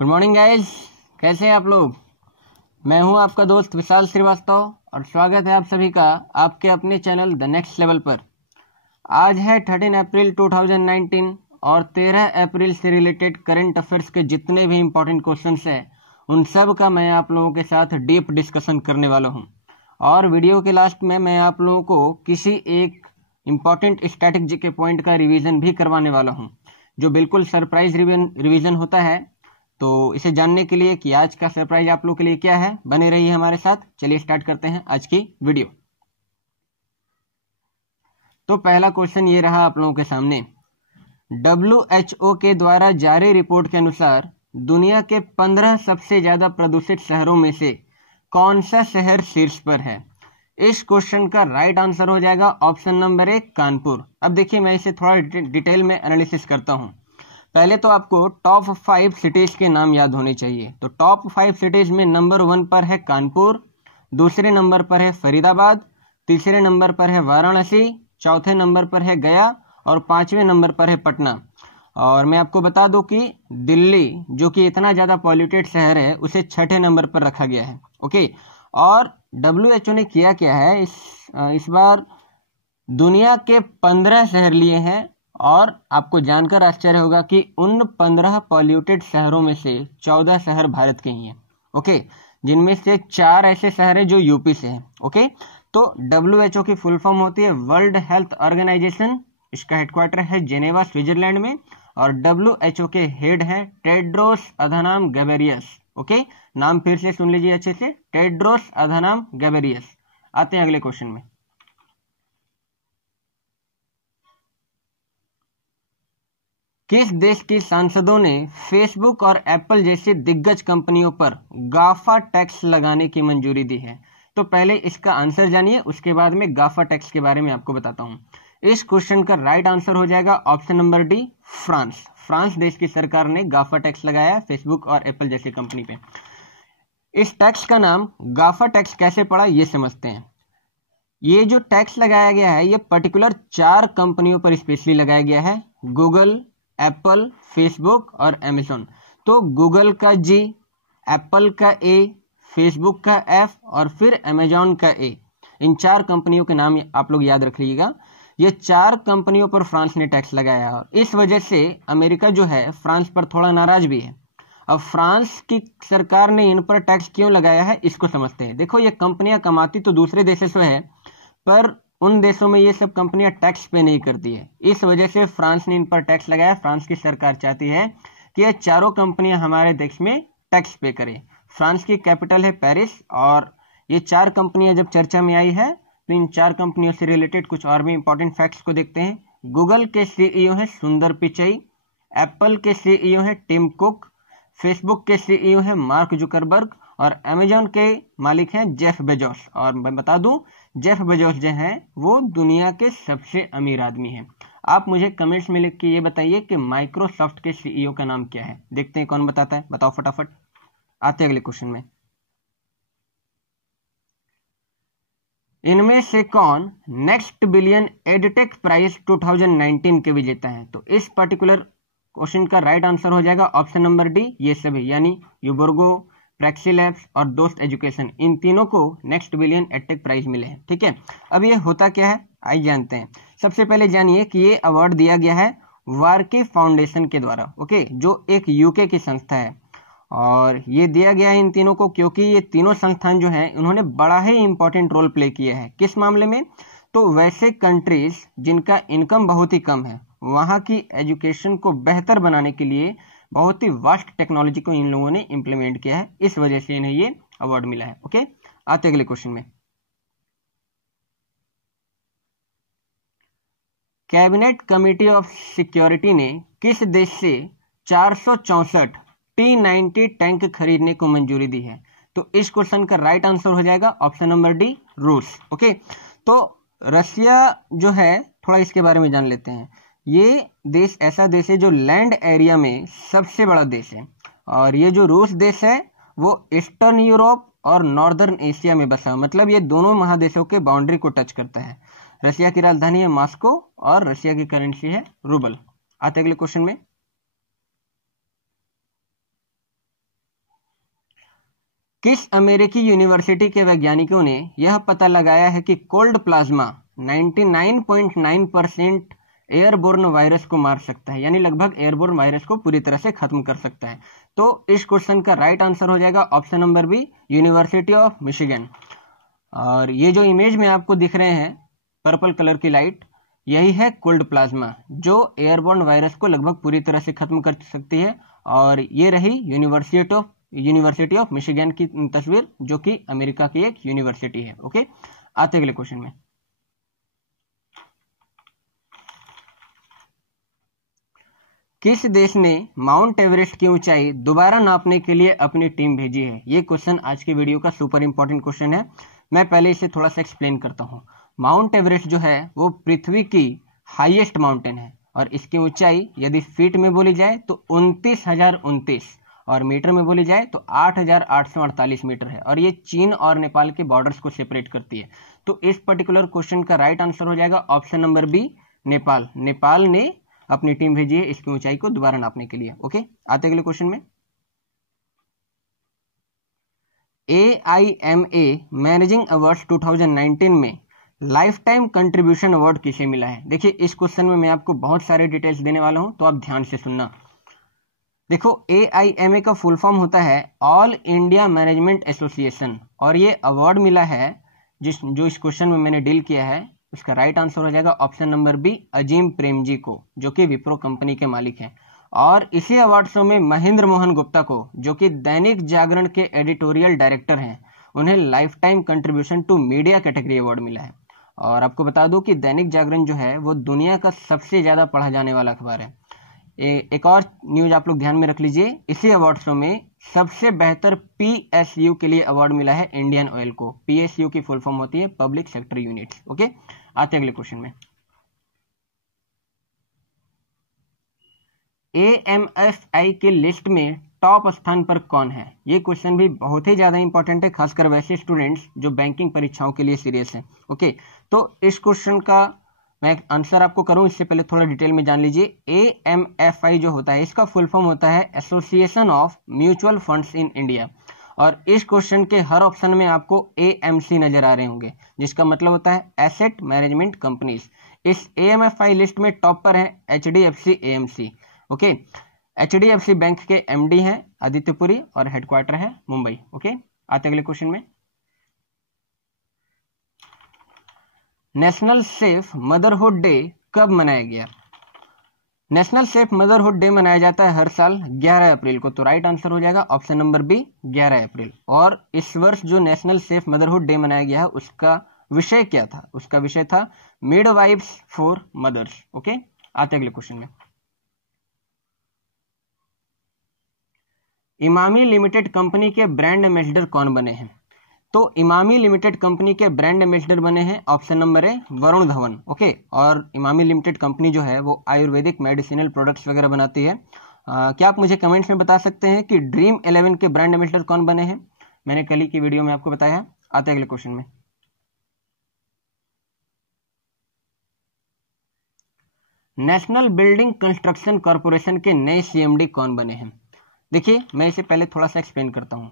Good morning guys, कैसे हैं आप लोग। मैं हूं आपका दोस्त विशाल श्रीवास्तव और स्वागत है आप सभी का आपके अपने चैनल द नेक्स्ट लेवल पर। आज है 13 अप्रैल 2019 और 13 अप्रैल से रिलेटेड करंट अफेयर्स के जितने भी इंपॉर्टेंट क्वेश्चंस हैं उन सब का मैं आप लोगों के साथ डीप डिस्कशन करने वाला हूं। और वीडियो के लास्ट में मैं आप लोगों को किसी एक इम्पॉर्टेंट स्टैटिक जीके पॉइंट का रिवीजन भी करवाने वाला हूं, जो बिल्कुल सरप्राइज रिवीजन होता है। तो इसे जानने के लिए कि आज का सरप्राइज आप लोग के लिए क्या है, बने रहिए हमारे साथ। चलिए स्टार्ट करते हैं आज की वीडियो। तो पहला क्वेश्चन ये रहा आप लोगों के सामने। WHO के द्वारा जारी रिपोर्ट के अनुसार दुनिया के 15 सबसे ज्यादा प्रदूषित शहरों में से कौन सा शहर शीर्ष पर है। इस क्वेश्चन का राइट आंसर हो जाएगा ऑप्शन नंबर 1 कानपुर। अब देखिए, मैं इसे थोड़ा डिटेल में एनालिसिस करता हूं। पहले तो आपको टॉप 5 सिटीज के नाम याद होने चाहिए। तो टॉप 5 सिटीज में नंबर 1 पर है कानपुर, दूसरे नंबर पर है फरीदाबाद, तीसरे नंबर पर है वाराणसी, चौथे नंबर पर है गया और 5वें नंबर पर है पटना। और मैं आपको बता दूं कि दिल्ली, जो कि इतना ज्यादा पॉल्यूटेड शहर है, उसे 6ठे नंबर पर रखा गया है। ओके, और WHO ने किया क्या है, इस बार दुनिया के 15 शहर लिए हैं। और आपको जानकर आश्चर्य होगा कि उन 15 पॉल्यूटेड शहरों में से 14 शहर भारत के ही हैं। ओके, जिनमें से 4 ऐसे शहर हैं जो यूपी से हैं। ओके, तो WHO की फुल फॉर्म होती है वर्ल्ड हेल्थ ऑर्गेनाइजेशन। इसका हेडक्वार्टर है जेनेवा, स्विट्जरलैंड में। और WHO के हेड हैं टेड्रोस अधानम गैब्रियस। ओके, नाम फिर से सुन लीजिए अच्छे से, टेड्रोस अधानम गैब्रियस। आते हैं अगले क्वेश्चन में। किस देश की सांसदों ने फेसबुक और एप्पल जैसी दिग्गज कंपनियों पर गाफा टैक्स लगाने की मंजूरी दी है। तो पहले इसका आंसर जानिए, उसके बाद में गाफा टैक्स के बारे में आपको बताता हूं। इस क्वेश्चन का राइट आंसर हो जाएगा option number D, France. France देश की सरकार ने गाफा टैक्स लगाया है फेसबुक और एप्पल जैसी कंपनी पे। इस टैक्स का नाम गाफा टैक्स कैसे पड़ा, ये समझते हैं। ये जो टैक्स लगाया गया है, ये पर्टिकुलर 4 कंपनियों पर स्पेशली लगाया गया है, गूगल, एप्पल, फेसबुक और अमेजोन। तो गूगल का जी, एप्पल का ए, फेसबुक का एफ और फिर अमेजोन का ए। इन 4 कंपनियों के नाम आप लोग याद रख लीजिएगा। ये 4 कंपनियों पर फ्रांस ने टैक्स लगाया और इस वजह से अमेरिका जो है फ्रांस पर थोड़ा नाराज भी है। अब फ्रांस की सरकार ने इन पर टैक्स क्यों लगाया है, इसको समझते हैं। देखो, ये कंपनियां कमाती तो दूसरे देशों से है, पर उन देशों में ये सब कंपनियां टैक्स पे नहीं करती है। इस वजह से फ्रांस ने इन पर टैक्स लगाया। फ्रांस की सरकार चाहती है कि ये चारों कंपनियां हमारे देश में टैक्स पे करें। फ्रांस की कैपिटल है पेरिस। और ये 4 कंपनियां जब चर्चा में आई है तो इन 4 कंपनियों से रिलेटेड कुछ और भी इंपॉर्टेंट फैक्ट्स को देखते हैं। गूगल के CEO है सुंदर पिचई, एप्पल के CEO है टिम कुक, फेसबुक के CEO है मार्क जुकरबर्ग और अमेजोन के मालिक हैं जेफ बेजोस। और मैं बता दूं, जेफ बेजोस जो हैं वो दुनिया के सबसे अमीर आदमी हैं। आप मुझे कमेंट्स में लिख के ये बताइए कि माइक्रोसॉफ्ट के CEO का नाम क्या है। देखते हैं कौन बताता है, बताओ फटाफट। आते अगले क्वेश्चन में। इनमें से कौन नेक्स्ट बिलियन एडटेक प्राइज 2019 के विजेता है। तो इस पर्टिकुलर क्वेश्चन का राइट आंसर हो जाएगा ऑप्शन नंबर डी, ये सभी, यानी यूबोर्गो, प्रेक्सी लैब्स और दोस्त एजुकेशन। इन तीनों को नेक्स्ट बिलियन एडटेक प्राइज मिले हैं। ठीक है, अब ये होता क्या है, आइए जानते हैं। सबसे पहले जानिए कि ये अवार्ड दिया गया है वार्की फाउंडेशन के द्वारा। ओके, जो एक यूके की संस्था है। और ये दिया गया है इन तीनों को क्योंकि ये तीनों संस्थान जो हैं उन्होंने बड़ा ही इंपॉर्टेंट रोल प्ले किया है। किस मामले में, तो वैसे कंट्रीज जिनका इनकम बहुत ही कम है, वहां की एजुकेशन को बेहतर बनाने के लिए बहुत ही वास्ट टेक्नोलॉजी को इन लोगों ने इंप्लीमेंट किया है। इस वजह से इन्हें ये अवार्ड मिला है। ओके, आते अगले क्वेश्चन में। कैबिनेट कमेटी ऑफ सिक्योरिटी ने किस देश से 464 T-90 टैंक खरीदने को मंजूरी दी है। तो इस क्वेश्चन का राइट आंसर हो जाएगा ऑप्शन नंबर डी, रूस। ओके, तो रसिया जो है, थोड़ा इसके बारे में जान लेते हैं। ये देश ऐसा देश है जो लैंड एरिया में सबसे बड़ा देश है। और ये जो रूस देश है वो ईस्टर्न यूरोप और नॉर्दर्न एशिया में बसा, मतलब ये दोनों महादेशों के बाउंड्री को टच करता है। रसिया की राजधानी है मॉस्को और रसिया की करेंसी है रूबल। आते अगले क्वेश्चन में। किस अमेरिकी यूनिवर्सिटी के वैज्ञानिकों ने यह पता लगाया है कि कोल्ड प्लाज्मा 99.9% एयरबोर्न वायरस को मार सकता है, यानी लगभग एयरबोर्न वायरस को पूरी तरह से खत्म कर सकता है? तो इस क्वेश्चन का राइट आंसर हो जाएगा option number B, university of Michigan. और ये जो इमेज में आपको दिख रहे हैं पर्पल कलर की लाइट, यही है कोल्ड प्लाज्मा जो एयरबोर्न वायरस को लगभग पूरी तरह से खत्म कर सकती है। और ये रही यूनिवर्सिटी ऑफ मिशिगन की तस्वीर, जो कि अमेरिका की एक यूनिवर्सिटी है। ओके, आते अगले क्वेश्चन में। किस देश ने माउंट एवरेस्ट की ऊंचाई दोबारा नापने के लिए अपनी टीम भेजी है? ये क्वेश्चन आज की वीडियो का सुपर इंपॉर्टेंट क्वेश्चन है। मैं पहले इसे थोड़ा सा एक्सप्लेन करता हूँ। माउंट एवरेस्ट जो है वो पृथ्वी की हाईएस्ट माउंटेन है और इसकी ऊंचाई यदि फीट में बोली जाए तो 29,029 और मीटर में बोली जाए तो 8,848 मीटर है। और ये चीन और नेपाल के बॉर्डर्स को सेपरेट करती है। तो इस पर्टिकुलर क्वेश्चन का राइट आंसर हो जाएगा option number B, Nepal. Nepal ने अपनी टीम भेजी है इसकी ऊंचाई को दोबारा नापने के लिए। ओके, आते अगले क्वेश्चन में। AIMA मैनेजिंग अवार्ड्स 2019 में लाइफ टाइम कंट्रीब्यूशन अवार्ड किसे मिला है? देखिए, इस क्वेश्चन में मैं आपको बहुत सारे डिटेल्स देने वाला हूं, तो आप ध्यान से सुनना। देखो, AIMA का फुल फॉर्म होता है ऑल इंडिया मैनेजमेंट एसोसिएशन, और ये अवार्ड मिला है जो इस क्वेश्चन में मैंने डील किया है, उसका राइट आंसर हो जाएगा option number B, Azim Premji को, जो कि विप्रो कंपनी के मालिक हैं। और इसी अवार्ड शो में महेंद्र मोहन गुप्ता को, जो कि दैनिक जागरण के एडिटोरियल डायरेक्टर हैं, उन्हें life time contribution to media category award मिला है। और आपको बता दूं कि दैनिक जागरण जो है वो दुनिया का सबसे ज्यादा पढ़ा जाने वाला अखबार है। एक और न्यूज आप लोग ध्यान में रख लीजिए, इसी अवार्ड शो में सबसे बेहतर PSU के लिए अवार्ड मिला है इंडियन ऑयल को। PSU की फुल फॉर्म होती है पब्लिक सेक्टर यूनिट्स। ओके, आते अगले क्वेश्चन में। AMFI के लिस्ट में टॉप स्थान पर कौन है? ये क्वेश्चन भी बहुत ही ज्यादा इंपॉर्टेंट है, खासकर वैसे स्टूडेंट्स जो बैंकिंग परीक्षाओं के लिए सीरियस हैं। ओके, तो इस क्वेश्चन का मैं आंसर आपको करूं इससे पहले थोड़ा डिटेल में जान लीजिए। AMFI जो होता है इसका फुल फॉर्म होता है association of mutual funds in India. और इस क्वेश्चन के हर ऑप्शन में आपको AMC नजर आ रहे होंगे, जिसका मतलब होता है एसेट मैनेजमेंट कंपनीज। इस AMFI लिस्ट में टॉप पर है HDFC AMC। Okay, HDFC bank के MD हैं आदित्यपुरी और हेडक्वार्टर है मुंबई। ओके, आते अगले क्वेश्चन में। नेशनल सेफ मदरहुड डे कब मनाया गया? नेशनल सेफ मदरहुड डे मनाया जाता है हर साल 11 अप्रैल को। तो राइट आंसर हो जाएगा ऑप्शन नंबर बी, 11 अप्रैल। और इस वर्ष जो नेशनल सेफ मदरहुड डे मनाया गया है उसका विषय क्या था? उसका विषय था मिडवाइफ्स फॉर मदर्स। ओके, आते अगले क्वेश्चन में। इमामी लिमिटेड कंपनी के ब्रांड एम्बेसडर कौन बने हैं? तो इमामी लिमिटेड कंपनी के ब्रांड एम्बेसडर बने हैं option number A, Varun Dhawan. Okay, और इमामी लिमिटेड कंपनी जो है वो आयुर्वेदिक मेडिसिनल प्रोडक्ट्स वगैरह बनाती है। क्या आप मुझे कमेंट्स में बता सकते हैं कि ड्रीम 11 के ब्रांड एम्बेसडर कौन बने हैं? मैंने कल ही की वीडियो में आपको बताया है। आते अगले क्वेश्चन में। नेशनल बिल्डिंग कंस्ट्रक्शन कॉर्पोरेशन के नए CMD कौन बने हैं? देखिए, मैं इसे पहले थोड़ा सा एक्सप्लेन करता हूँ।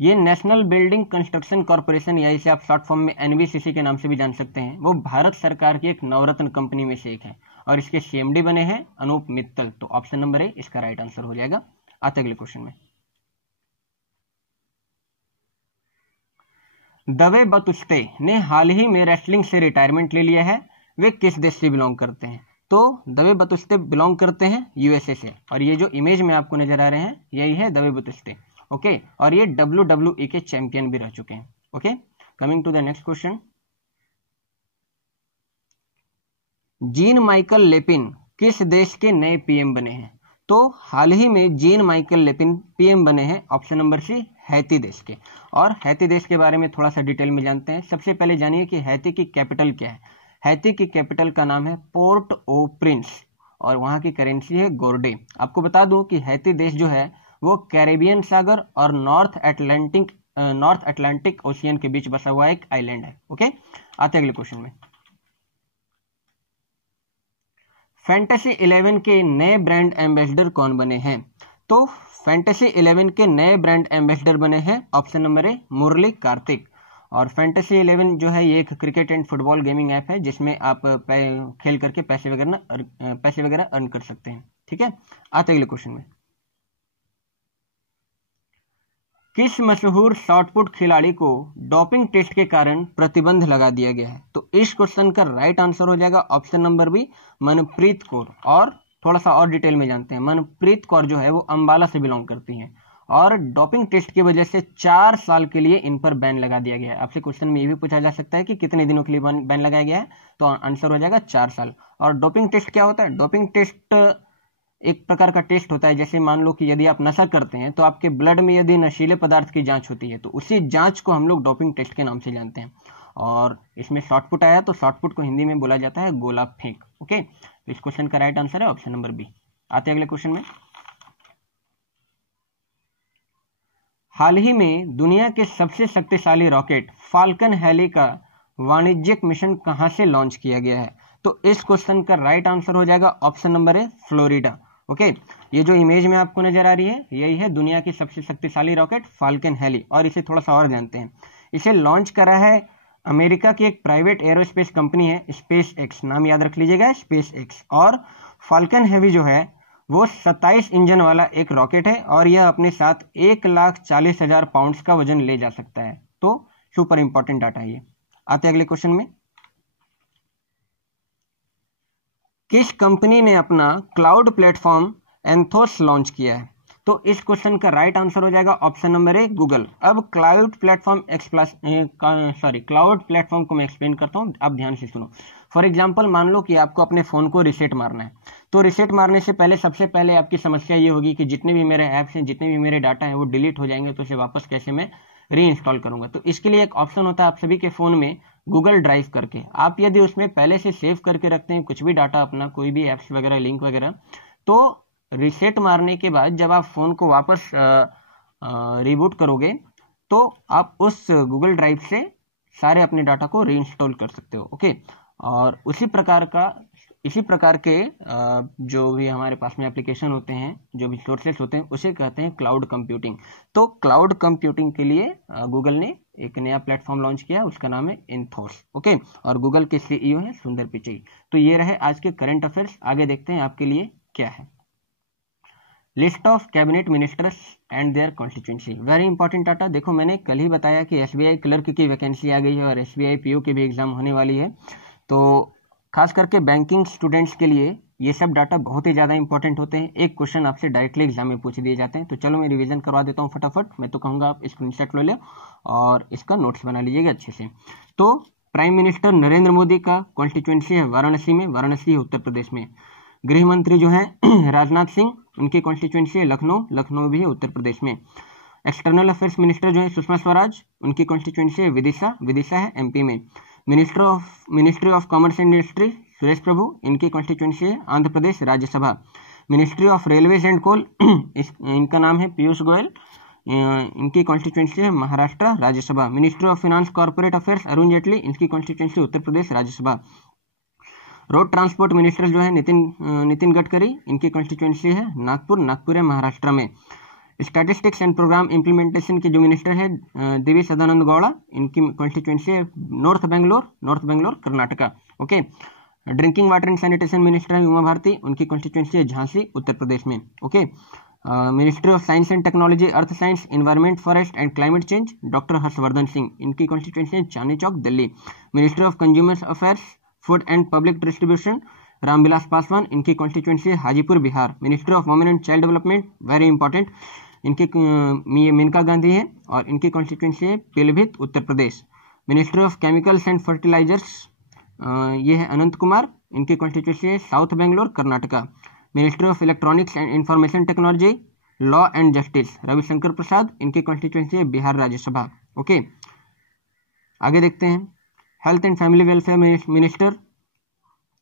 ये नेशनल बिल्डिंग कंस्ट्रक्शन कॉर्पोरेशन, या इसे आप शॉर्ट फॉर्म में NBCC के नाम से भी जान सकते हैं, वो भारत सरकार की एक नवरत्न कंपनी में से एक है और इसके CMD बने हैं अनूप मित्तल। तो ऑप्शन नंबर ए इसका राइट आंसर हो जाएगा। आते अगले क्वेश्चन में। दवे बतुस्ते ने हाल ही में रेसलिंग से रिटायरमेंट ले लिया है। वे किस देश से बिलोंग करते हैं? तो दवे बतुस्ते बिलोंग करते हैं USA से, और ये जो इमेज में आपको नजर आ रहे हैं यही है दवे बतुस्ते। ओके, और ये WWE के चैंपियन भी रह चुके हैं। Okay, coming to the next question. Jean Michel Lepin किस देश के नए PM बने हैं? तो हाल ही में जीन माइकल लेपिन PM बने हैं ऑप्शन नंबर सी, हैती देश के। और हैती देश के बारे में थोड़ा सा डिटेल में जानते हैं। सबसे पहले जानिए कि हैती की कैपिटल क्या है। हैती की कैपिटल का नाम है पोर्ट ओ प्रिंस और वहां की करेंसी है गोर्डे। आपको बता दूं कि हैती देश जो है वो कैरेबियन सागर और नॉर्थ अटलांटिक ओशियन के बीच बसा हुआ एक आइलैंड है। ओके, आते अगले क्वेश्चन में। फैंटेसी 11 के नए ब्रांड एम्बेसडर कौन बने हैं? तो फैंटेसी 11 के नए ब्रांड एम्बेसडर बने हैं ऑप्शन नंबर ए मुरली कार्तिक। और फैंटेसी 11 जो है ये एक cricket and football gaming app है जिसमें आप खेल करके पैसे वगैरह अर्न कर सकते हैं। ठीक है, आते अगले क्वेश्चन में। किस मशहूर शॉटपुट खिलाड़ी को डोपिंग टेस्ट के कारण प्रतिबंध लगा दिया गया है? तो इस क्वेश्चन का राइट आंसर हो जाएगा option number B Manpreet Kaur. और थोड़ा सा और डिटेल में जानते हैं। मनप्रीत कौर जो है वो अंबाला से बिलोंग करती हैं और डोपिंग टेस्ट की वजह से 4 साल के लिए इन पर बैन लगा दिया गया है। आपसे क्वेश्चन में ये भी पूछा जा सकता है कि कितने दिनों के लिए बैन लगाया गया है, तो आंसर हो जाएगा 4 साल। और डोपिंग टेस्ट क्या होता है? डोपिंग टेस्ट एक प्रकार का टेस्ट होता है। जैसे मान लो कि यदि आप नशा करते हैं तो आपके ब्लड में यदि नशीले पदार्थ की जांच होती है तो उसी जांच को हम लोग डोपिंग टेस्ट के नाम से जानते हैं। और इसमें शॉटपुट आया तो शॉटपुट को हिंदी में बोला जाता है गोला फेंक। ओके, तो इस क्वेश्चन का राइट आंसर है ऑप्शन नंबर बी। आते अगले क्वेश्चन में। हाल ही में दुनिया के सबसे शक्तिशाली रॉकेट फाल्कन हेली का वाणिज्यिक मिशन कहां से लॉन्च किया गया है? तो इस क्वेश्चन का राइट आंसर हो जाएगा option number A Florida. Okay, ये जो इमेज में आपको नजर आ रही है यही है दुनिया की सबसे शक्तिशाली रॉकेट फाल्कन हेली। और इसे थोड़ा सा और जानते हैं। इसे लॉन्च करा है अमेरिका की एक प्राइवेट एरोस्पेस कंपनी है स्पेस एक्स, नाम याद रख लीजिएगा स्पेस एक्स। और फाल्कन हेवी जो है वो 27 इंजन वाला एक रॉकेट है और यह अपने साथ 1,40,000 पाउंड्स का वजन ले जा सकता है। तो सुपर इंपॉर्टेंट डाटा है ये। आते अगले क्वेश्चन में। किस कंपनी ने अपना क्लाउड प्लेटफॉर्म एंथोस लॉन्च किया है? तो इस क्वेश्चन का राइट आंसर हो जाएगा ऑप्शन नंबर ए गूगल। अब क्लाउड प्लेटफॉर्म को मैं एक्सप्लेन करता हूं, आप ध्यान से सुनो। फॉर एग्जांपल मान लो कि आपको अपने फोन को रिसेट मारना है, तो रिसेट मारने से पहले सबसे पहले आपकी समस्या ये होगी कि जितने भी मेरे ऐप्स हैं, जितने भी मेरे डाटा हैं वो डिलीट हो जाएंगे, तो उसे वापस कैसे मैं री इंस्टॉल करूंगा? तो इसके लिए एक ऑप्शन होता है आप सभी के फोन में गूगल ड्राइव करके। आप यदि उसमें पहले से सेव करके रखते हैं कुछ भी डाटा अपना, कोई भी ऐप्स वगैरह लिंक वगैरह, तो रिसेट मारने के बाद जब आप फोन को वापस रिबूट करोगे तो आप उस गूगल ड्राइव से सारे अपने डाटा को री इंस्टॉल कर सकते हो। ओके, और इसी प्रकार के जो भी हमारे पास में एप्लीकेशन होते हैं, जो भी सोर्सेस होते हैं, उसे कहते हैं क्लाउड कंप्यूटिंग। तो क्लाउड कंप्यूटिंग के लिए गूगल ने एक नया प्लेटफॉर्म लॉन्च किया, उसका नाम है एंथोस। ओके, और गूगल के सीईओ हैं सुंदर पिचई। तो ये रहे आज के करंट अफेयर्स। आगे देखते हैं आपके लिए क्या है। List of cabinet ministers and their constituency, very important data. देखो मैंने कल ही बताया कि एसबीआई क्लर्क की वैकेंसी आ गई है और एसबीआई पीओ की भी एग्जाम होने वाली है। तो खास करके बैंकिंग स्टूडेंट्स के लिए ये सब डाटा बहुत ही ज़्यादा इंपॉर्टेंट होते हैं। एक क्वेश्चन आपसे डायरेक्टली एग्जाम में पूछ दिए जाते हैं। तो चलो मैं रिवीजन करवा देता हूँ फटाफट। मैं तो कहूँगा आप स्क्रीनशॉट ले लो और इसका नोट्स बना लीजिएगा अच्छे से। तो प्राइम मिनिस्टर नरेंद्र मोदी का कॉन्स्टिट्यूएंसी है वाराणसी में, वाराणसी है उत्तर प्रदेश में। गृह मंत्री जो है राजनाथ सिंह, उनकी कॉन्स्टिट्यूएंसी है लखनऊ, लखनऊ भी है उत्तर प्रदेश में। एक्सटर्नल अफेयर्स मिनिस्टर जो है सुषमा स्वराज, उनकी कॉन्स्टिट्यूएंसी है विदिशा, विदिशा है एमपी में। Ministry of commerce and industry Suresh Prabhu, इनकी कॉन्स्टिट्यूएंसी है Andhra Pradesh Rajya Sabha. Ministry of railways and coal, इनका नाम है पीयूष गोयल, इनकी कॉन्स्टिट्यूएंसी है Maharashtra Rajya Sabha. Ministry of finance corporate affairs Arun Jaitley, इनकी constituency Uttar Pradesh Rajya Sabha. Road transport minister जो है नितिन गडकरी, इनकी कॉन्स्टिट्यूएंसी है नागपुर, नागपुर है महाराष्ट्र में। स्टैटिस्टिक्स एंड प्रोग्राम इम्प्लीमेंटेशन के जो मिनिस्टर है देवी सदानंद गौड़ा, इनकी कॉन्स्टिट्यूएंसी है north Bangalore Karnataka. Okay, drinking water and sanitation minister है उमा भारती, उनकी कॉन्स्टिट्यूएंसी है झांसी उत्तर प्रदेश में। Okay, ministry of science and technology, earth science, environment, forest and climate change, doctor Harshvardhan Singh, इनकी कॉन्स्टिट्यूएंसी है Chandni Chowk Delhi. Ministry of consumer affairs, food and public distribution, Ramvilas Paswan, इनकी constituency है Hajipur Bihar. Ministry of women and child development, very important, इनकी मेनका गांधी है और इनकी constituency है Pilibhit Uttar Pradesh. Ministry of chemicals and fertilisers, ये है अनंत कुमार, इनकी कॉन्स्टिट्यूएंसी है south Bangalore Karnataka. Ministry of electronics and information technology, law and justice, Ravishankar Prasad, इनकी कॉन्स्टिट्यूएंसी है बिहार राज्यसभा। ओके, आगे देखते हैं। Health and family welfare minister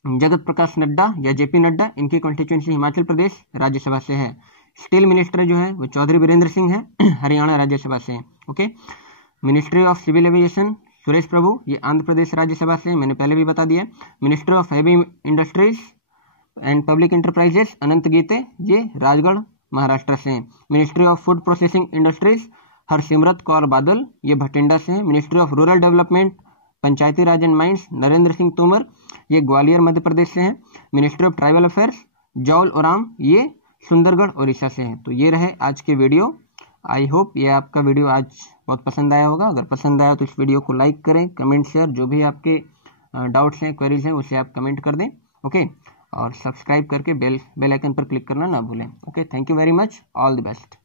Jagat Prakash Nadda या जेपी नड्डा, इनकी कॉन्स्टिट्यूएंसी हिमाचल प्रदेश राज्यसभा से है। स्टील मिनिस्टर जो है वो चौधरी वीरेंद्र सिंह है, हरियाणा राज्यसभा से। Okay, ministry of civil aviation Suresh Prabhu, ये आंध्र प्रदेश राज्यसभा से, मैंने पहले भी बता दिया। Minister of heavy industries and public enterprises Anant Geete, ये राजगढ़ महाराष्ट्र से हैं। Ministry of food processing industries Harsimrat Kaur Badal, ये भटिंडा से हैं। Ministry of rural development Panchayati Raj and mines Narendra Singh Tomar, ये ग्वालियर मध्य प्रदेश से हैं। Ministry of tribal affairs Jual Oram, ये सुंदरगढ़ उड़ीसा से हैं। तो ये रहे आज के वीडियो। आई होप ये आपका वीडियो आज बहुत पसंद आया होगा। अगर पसंद आया तो इस वीडियो को लाइक करें, कमेंट शेयर, जो भी आपके डाउट्स हैं, क्वेरीज हैं, उसे आप कमेंट कर दें। ओके, और सब्सक्राइब करके बेल आइकन पर क्लिक करना ना भूलें। Okay, thank you very much, all the best.